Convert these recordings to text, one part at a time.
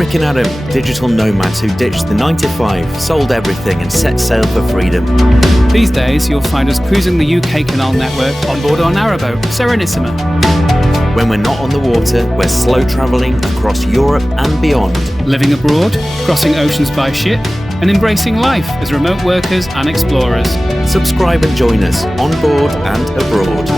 Rick and Adam, digital nomads who ditched the 9-to-5, sold everything and set sail for freedom. These days, you'll find us cruising the UK canal network on board our narrowboat, Serenissima. When we're not on the water, we're slow travelling across Europe and beyond. Living abroad, crossing oceans by ship, and embracing life as remote workers and explorers. Subscribe and join us on board and abroad.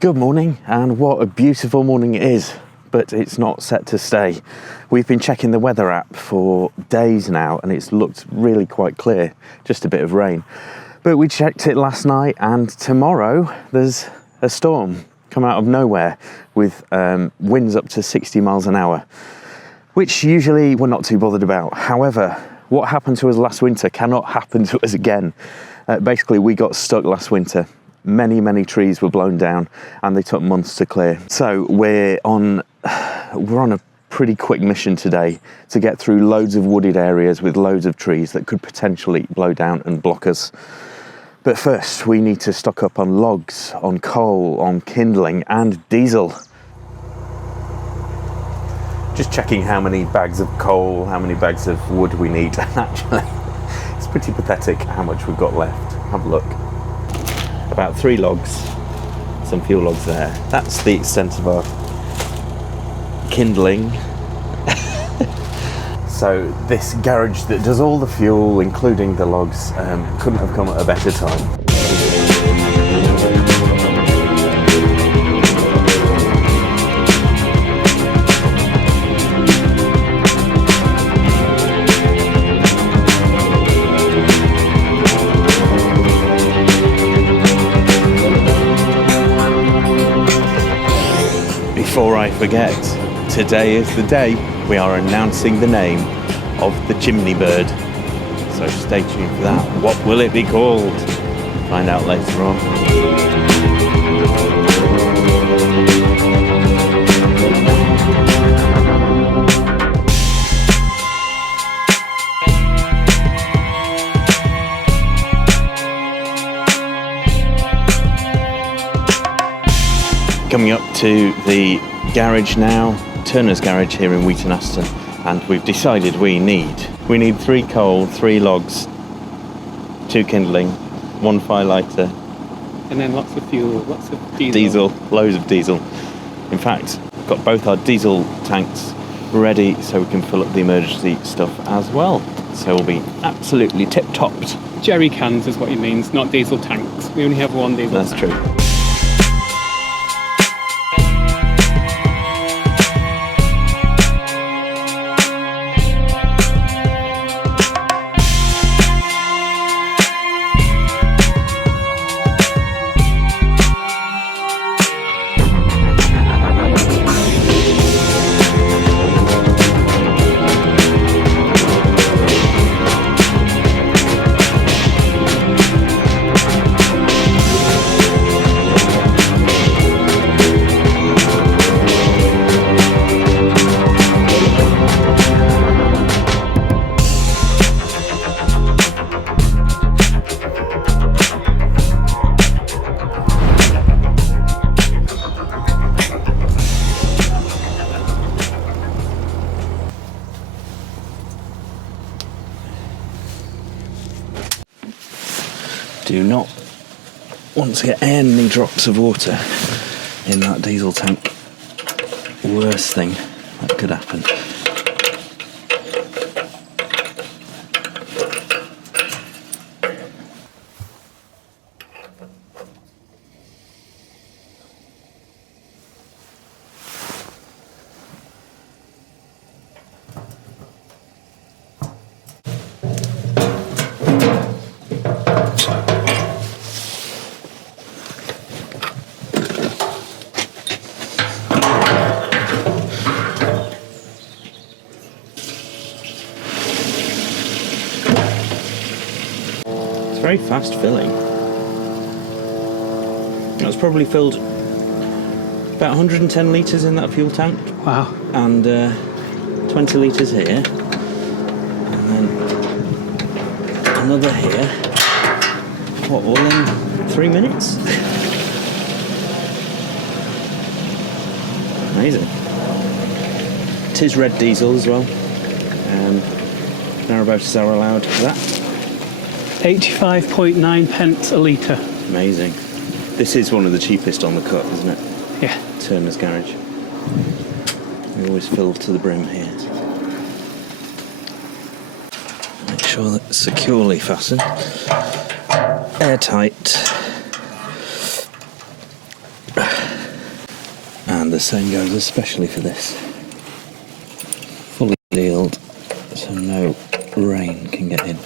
Good morning, and what a beautiful morning it is, but it's not set to stay. We've been checking the weather app for days now and it's looked really quite clear, just a bit of rain. But we checked it last night and tomorrow there's a storm come out of nowhere with winds up to 60 miles an hour, which usually we're not too bothered about. However, what happened to us last winter cannot happen to us again. Basically, we got stuck last winter. Many trees were blown down and they took months to clear. So we're on a pretty quick mission today to get through loads of wooded areas with loads of trees that could potentially blow down and block us. But first we need to stock up on logs, on coal, on kindling and diesel. Just checking how many bags of coal, how many bags of wood we need. Actually, it's pretty pathetic how much we've got left. Have a look. About 3 logs, some fuel logs there. That's the extent of our kindling. So this garage that does all the fuel, including the logs, couldn't have come at a better time. Before I forget, today is the day we are announcing the name of the chimney bird. So stay tuned for that. What will it be called? Find out later on. Coming up to the garage now, Turner's garage here in Wheaton Aston, and we've decided we need 3 coal, 3 logs, 2 kindling, 1 fire lighter, And then lots of fuel, lots of diesel, loads of diesel. In fact, we've got both our diesel tanks ready so we can fill up the emergency stuff as well. So we'll be absolutely tip-topped. jerry cans is what he means, not diesel tanks. We only have 1 diesel That's tank. true. Do not want to get any drops of water in that diesel tank. Worst thing that could happen. very fast filling. That's probably filled about 110 litres in that fuel tank. Wow. And 20 litres here. And then another here. What, all in 3 minutes? Amazing. It is red diesel as well. Narrowboaters are allowed for that. 85.9 pence a litre. Amazing. This is one of the cheapest on the cut, isn't it? Yeah. Turner's Garage. We always fill to the brim here. Make sure that's securely fastened. Airtight. And the same goes especially for this. Fully sealed, so no rain can get in.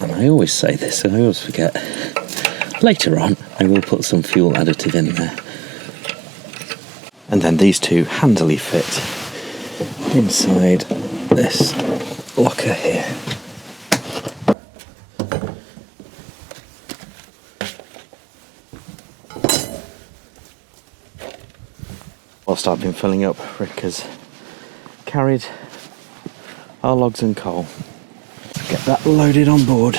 And I always say this and I always forget. Later on, I will put some fuel additive in there. And then these two handily fit inside this locker here. Whilst I've been filling up, Rick has carried our logs and coal. Let's get that loaded on board.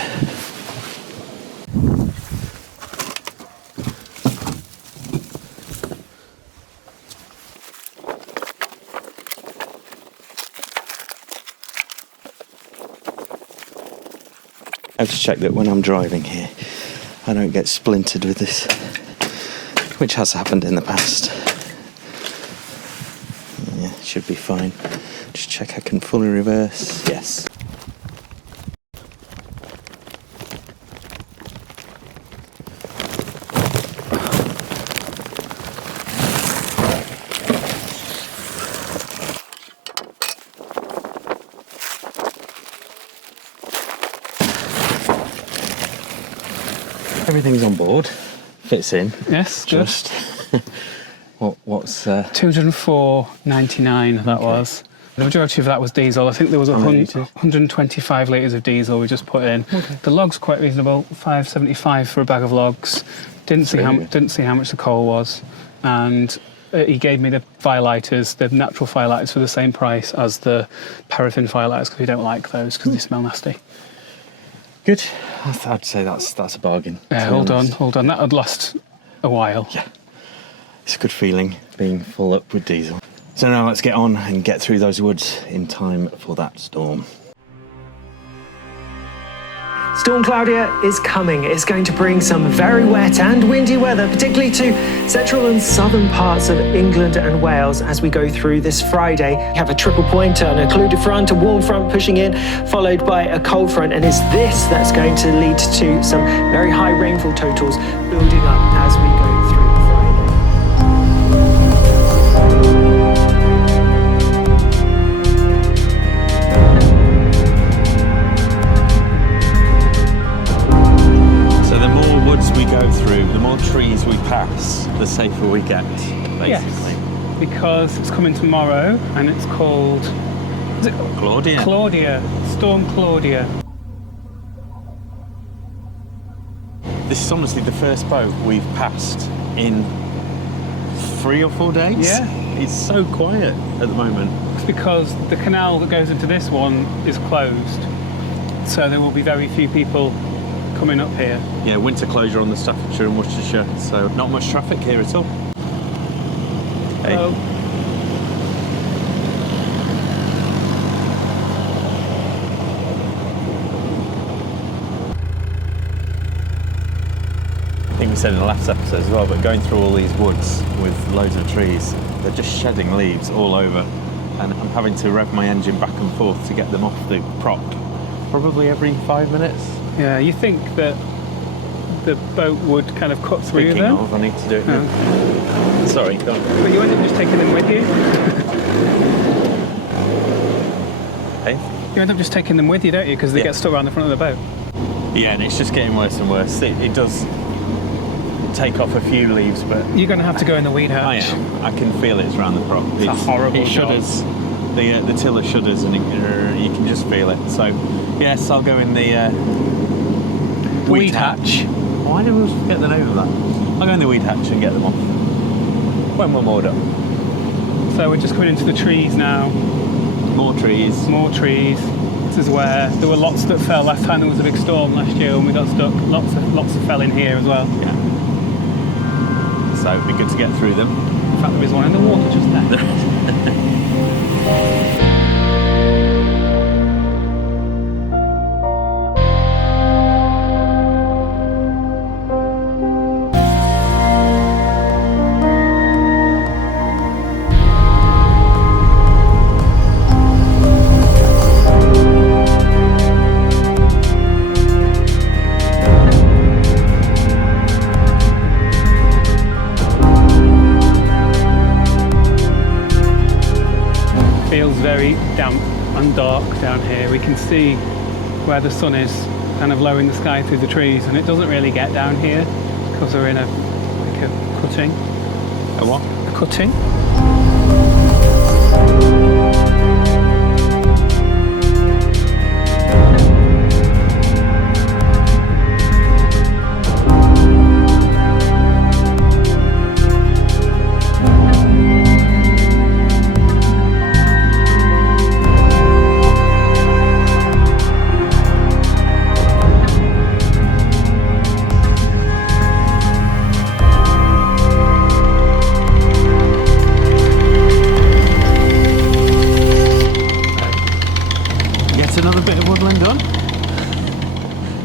I have to check that when I'm driving here, I don't get splintered with this, which has happened in the past. Yeah, should be fine. Just check I can fully reverse. Yes. Everything's on board. Fits in. Yes, good. Just what's 204.99 that was. The majority of that was diesel. I think there was 125 litres of diesel we just put in. Okay. The logs quite reasonable, $5.75 for a bag of logs. Didn't see how much the coal was, and he gave me the firelighters, the natural firelighters, for the same price as the paraffin firelighters, because we don't like those because they smell nasty. Good. I'd say that's a bargain. Yeah, hold on. That would last a while. Yeah. It's a good feeling being full up with diesel. So now let's get on and get through those woods in time for that storm. Storm Claudia is coming. It's going to bring some very wet and windy weather, particularly to central and southern parts of England and Wales as we go through this Friday. We have a triple point, an occluded front, a warm front pushing in, followed by a cold front. And it's this that's going to lead to some very high rainfall totals building up as we go through Friday. We go through, the more trees we pass, the safer we get, basically. Yes, because it's coming tomorrow and it's called... Is it Claudia? Claudia. Storm Claudia. This is honestly the first boat we've passed in 3 or 4 days. Yeah. It's so quiet at the moment. It's because the canal that goes into this one is closed, so there will be very few people coming up here. Yeah, winter closure on the Staffordshire and Worcestershire, so not much traffic here at all. Hey. Hello. I think we said in the last episode as well, but going through all these woods with loads of trees, they're just shedding leaves all over, and I'm having to rev my engine back and forth to get them off the prop, probably every 5 minutes. Yeah, you think that the boat would kind of cut through Speaking them? of, I need to do it now. Sorry, go on. But you end up just taking them with you? Hey? You end up just taking them with you, don't you? Because they get stuck around the front of the boat. Yeah, and it's just getting worse and worse. It does take off a few leaves, but... You're going to have to go in the weed hatch. I am. I can feel it's around the prop. It's a horrible It shudders. the tiller shudders and you can just feel it. So yes, I'll go in the weed hatch. Why do we always forget the name of that? I'll go in the weed hatch and get them off when we're moored up. So we're just coming into the trees now. More trees. More trees. This is where there were lots that fell last time there was a big storm last year and we got stuck. Lots fell in here as well. Yeah. So it'd be good to get through them. In fact, there is one in the water just there. Very damp and dark down here. We can see where the sun is kind of low in the sky through the trees, and it doesn't really get down here because we're in a cutting. A what? A cutting. Another bit of woodland done,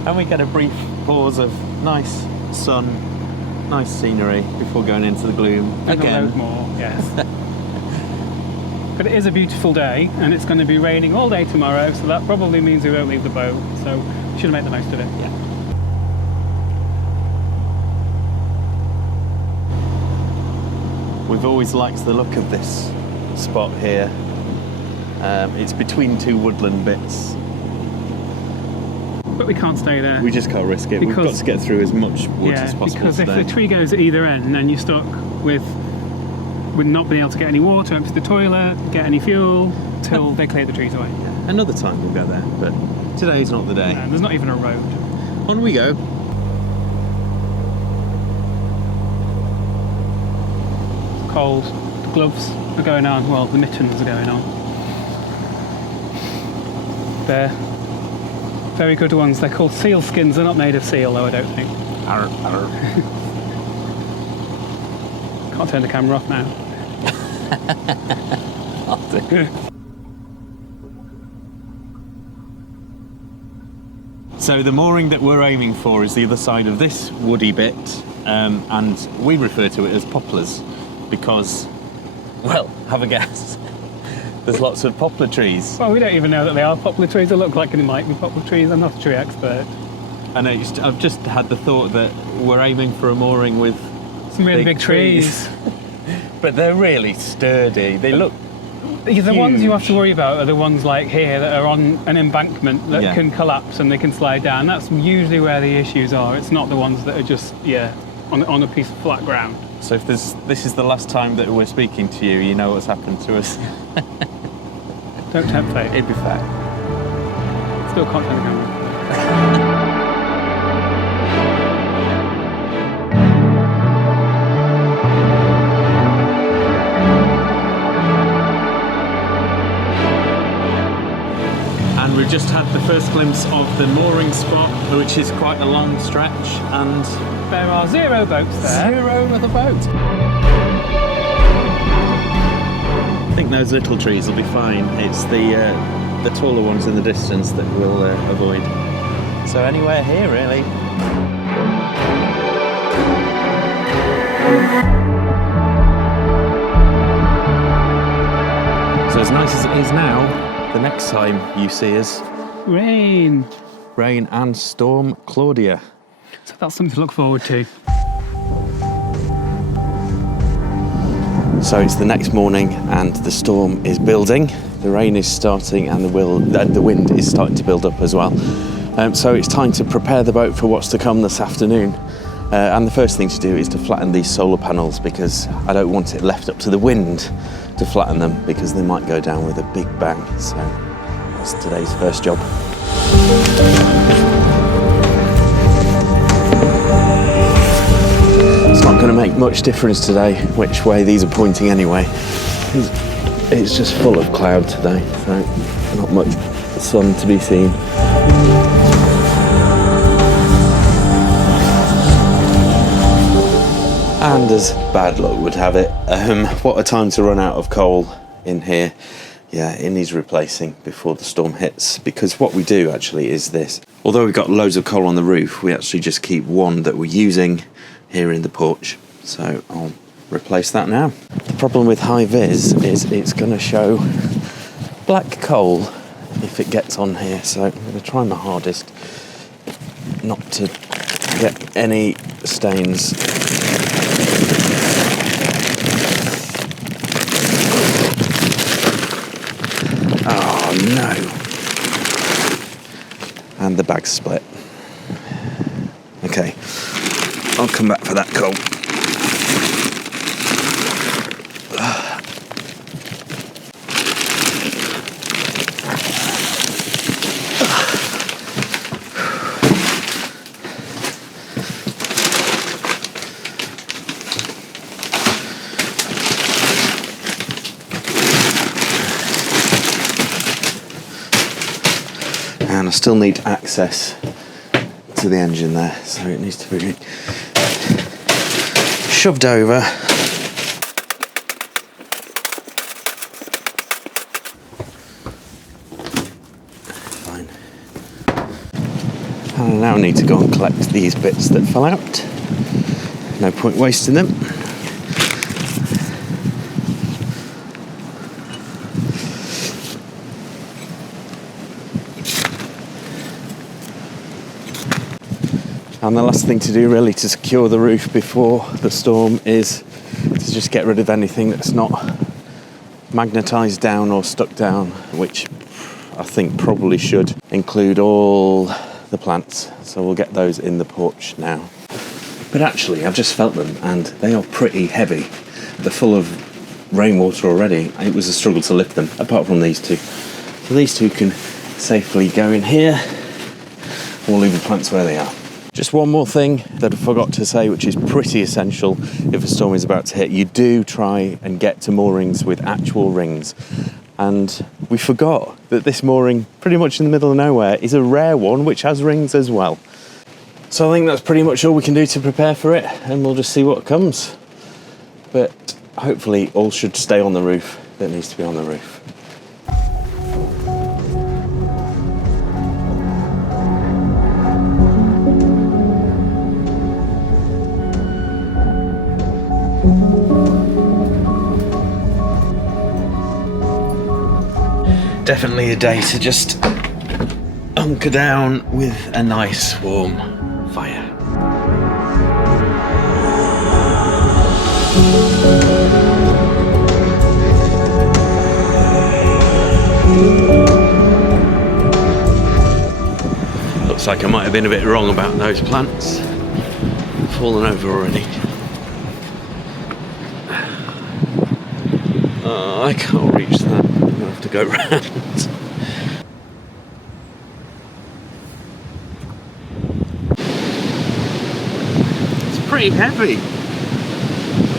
and we get a brief pause of nice sun, nice scenery before going into the gloom again. A load more, yes. But it is a beautiful day, and it's going to be raining all day tomorrow, so that probably means we won't leave the boat. So we should make the most of it. Yeah. We've always liked the look of this spot here. It's between two woodland bits. But we can't stay there. We just can't risk it. We've got to get through as much woods as possible because today. if the tree goes at either end, then you're stuck with not being able to get any water, empty the toilet, get any fuel, till they clear the trees away. Yeah. Another time we'll go there, but today's not the day. And there's not even a road. On we go. It's cold. The gloves are going on. Well, the mittens are going on. They're very good ones. They're called seal skins. They're not made of seal, though, I don't think. Arr, arr. Can't turn the camera off now. I'll do. So the mooring that we're aiming for is the other side of this woody bit, and we refer to it as poplars because, well, have a guess. There's lots of poplar trees. Well, we don't even know that they are poplar trees. They look like they might be poplar trees. I'm not a tree expert. I know, I've just had the thought that we're aiming for a mooring with some really big trees. But they're really sturdy. They look The huge. ones you have to worry about are the ones like here that are on an embankment that can collapse and they can slide down. That's usually where the issues are. It's not the ones that are just, on a piece of flat ground. So if this is the last time that we're speaking to you, you know what's happened to us. Don't tempt fate. It'd be fair. Still can't turn the camera. And we've just had the first glimpse of the mooring spot, which is quite a long stretch, and there are 0 boats there. 0 other boats. I think those little trees will be fine. It's the taller ones in the distance that we'll avoid. So anywhere here, really. So as nice as it is now, the next time you see us, Rain and Storm Claudia. So that's something to look forward to. So it's the next morning and the storm is building. The rain is starting and the wind is starting to build up as well. So it's time to prepare the boat for what's to come this afternoon. And the first thing to do is to flatten these solar panels because I don't want it left up to the wind to flatten them because they might go down with a big bang. So that's today's first job. It's not going to make much difference today which way these are pointing anyway. It's just full of cloud today, so not much sun to be seen. And as bad luck would have it, what a time to run out of coal in here. Yeah, it needs replacing before the storm hits, because what we do actually is this. Although we've got loads of coal on the roof, we actually just keep one that we're using here in the porch. So I'll replace that now. The problem with high vis is it's going to show black coal if it gets on here, so I'm going to try my hardest not to get any stains. Oh no. And the bag's split. Okay, I'll come back for that coal. And I still need access to the engine there, so it needs to be shoved over. Fine. And I now need to go and collect these bits that fell out. No point wasting them. And the last thing to do really to secure the roof before the storm is to just get rid of anything that's not magnetised down or stuck down, which I think probably should include all the plants. So we'll get those in the porch now. But actually I've just felt them and they are pretty heavy. They're full of rainwater already. It was a struggle to lift them, apart from these two. So these two can safely go in here. We'll leave the plants where they are. Just one more thing that I forgot to say, which is pretty essential if a storm is about to hit. You do try and get to moorings with actual rings. And we forgot that this mooring, pretty much in the middle of nowhere, is a rare one which has rings as well. So I think that's pretty much all we can do to prepare for it, and we'll just see what comes. But hopefully all should stay on the roof that needs to be on the roof. Definitely a day to just hunker down with a nice warm fire. Looks like I might have been a bit wrong about those plants. Fallen over already. Oh, I can't reach that. I'm gonna have to go round. It's pretty heavy.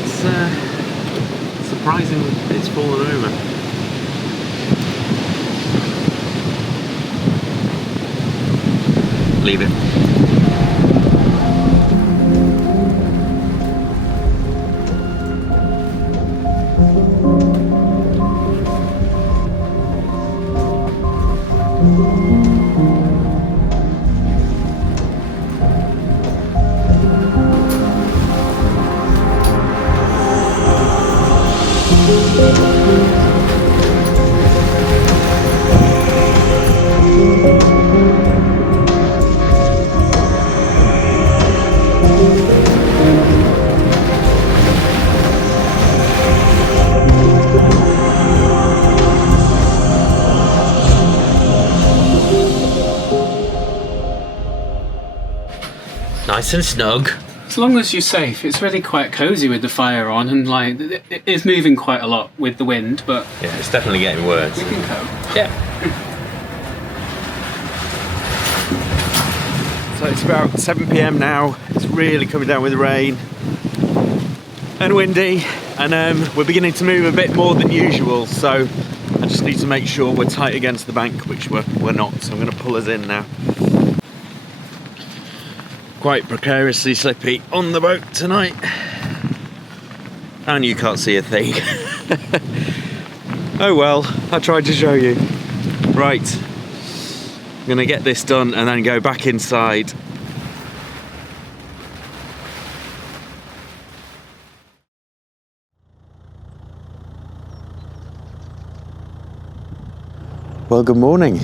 It's surprising it's fallen over. Leave it. Nice and snug. As long as you're safe, it's really quite cosy with the fire on, and like it is moving quite a lot with the wind, but Yeah, it's definitely getting worse. we can cope. Yeah. So it's about 7 p.m. now. It's really coming down with rain and windy, and we're beginning to move a bit more than usual. So I just need to make sure we're tight against the bank, which we're not. So I'm going to pull us in now. Quite precariously slippy on the boat tonight, and you can't see a thing. Oh well, I tried to show you. Right, I'm gonna get this done and then go back inside. Well, good morning.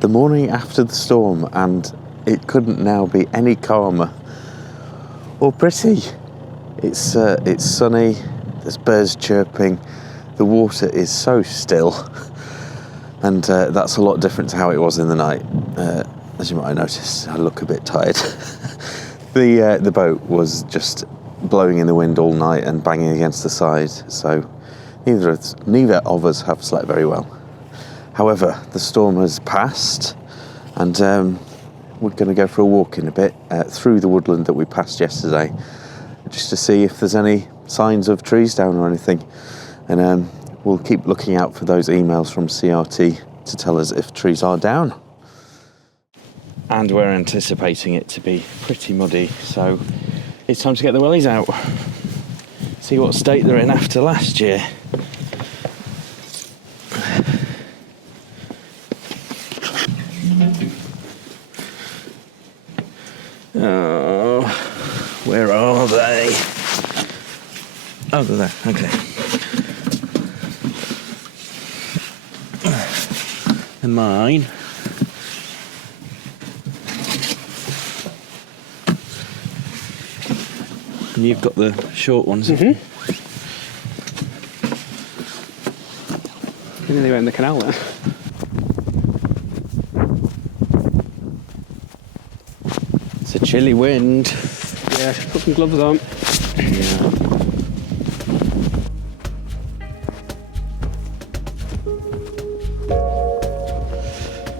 The morning after the storm, and it couldn't now be any calmer or pretty. It's sunny, there's birds chirping, the water is so still, and that's a lot different to how it was in the night. As you might have noticed, I look a bit tired. The boat was just blowing in the wind all night and banging against the side, so neither of us have slept very well. However, the storm has passed, and we're going to go for a walk in a bit through the woodland that we passed yesterday, just to see if there's any signs of trees down or anything. And we'll keep looking out for those emails from CRT to tell us if trees are down. And we're anticipating it to be pretty muddy, so it's time to get the wellies out. See what state they're in after last year. Oh, where are they? Oh, they're there, okay. And mine. And you've got the short ones. Mm-hmm. You nearly went in the canal there. It's a chilly wind. Yeah, put some gloves on. Yeah.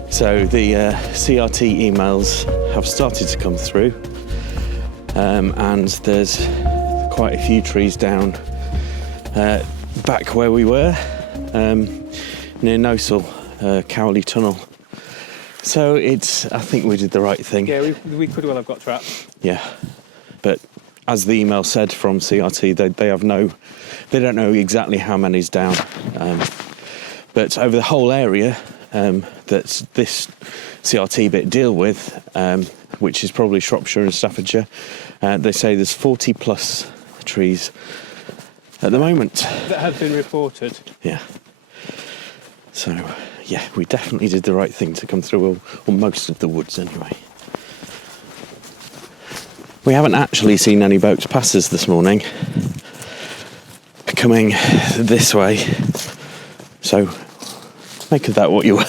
So the CRT emails have started to come through, and there's quite a few trees down back where we were, near Nosal, Cowley Tunnel. So I think we did the right thing. Yeah, we could well have got trapped. Yeah, but as the email said from CRT, they don't know exactly how many's down. But over the whole area that this CRT bit deal with, which is probably Shropshire and Staffordshire, they say there's 40 plus trees at the moment. That have been reported. Yeah. So, yeah, we definitely did the right thing to come through, or most of the woods anyway. We haven't actually seen any boats pass us this morning coming this way, so make of that what you will.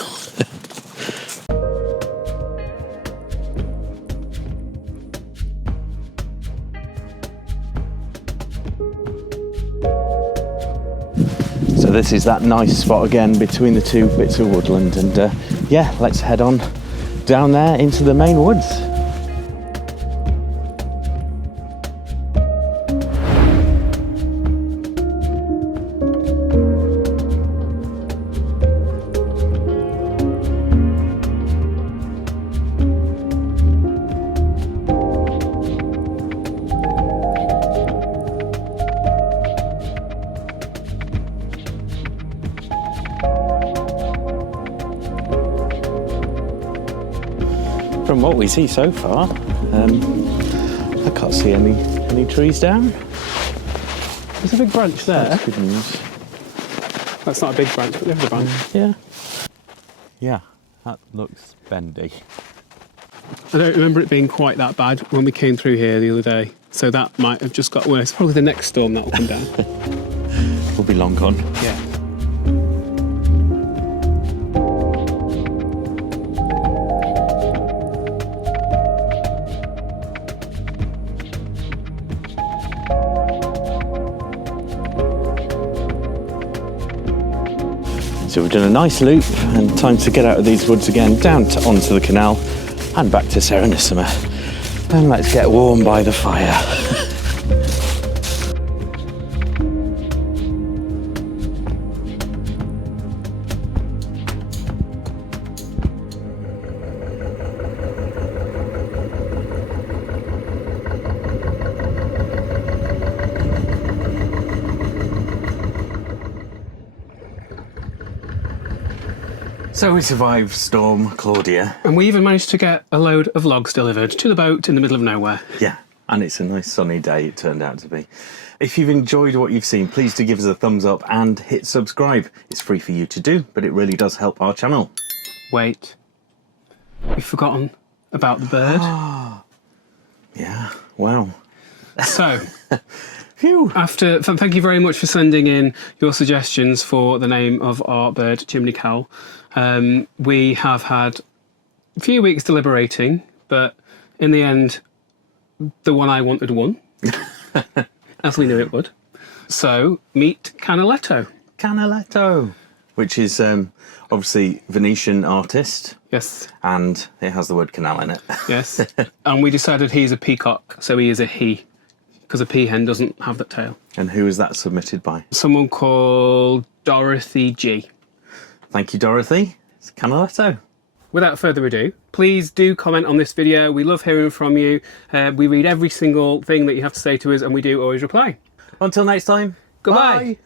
So this is that nice spot again between the two bits of woodland, and yeah, let's head on down there into the main woods. From what we see so far, I can't see any trees down. There's a big branch there. That's good news. That's not a big branch, but there's a branch. Yeah. Yeah, that looks bendy. I don't remember it being quite that bad when we came through here the other day, so that might have just got worse. Probably the next storm that will come down. We'll be long gone. Yeah. So we've done a nice loop and time to get out of these woods again, down onto the canal and back to Serenissima. And let's get warm by the fire. So we survived Storm Claudia. And we even managed to get a load of logs delivered to the boat in the middle of nowhere. Yeah, and it's a nice sunny day it turned out to be. If you've enjoyed what you've seen, please do give us a thumbs up and hit subscribe. It's free for you to do, but it really does help our channel. Wait, we've forgotten about the bird. Yeah, wow. So, Phew. thank you very much for sending in your suggestions for the name of our bird, chimney cowl. We have had a few weeks deliberating, but in the end, the one I wanted won, as we knew it would. So, meet Canaletto. Canaletto, which is obviously Venetian artist. Yes. And it has the word canal in it. Yes. And we decided he's a peacock, so he is a he, because a peahen doesn't have that tail. And who is that submitted by? Someone called Dorothy G. Thank you, Dorothy. It's Canaletto. Without further ado, please do comment on this video. We love hearing from you. We read every single thing that you have to say to us, and we do always reply. Until next time, Goodbye. bye.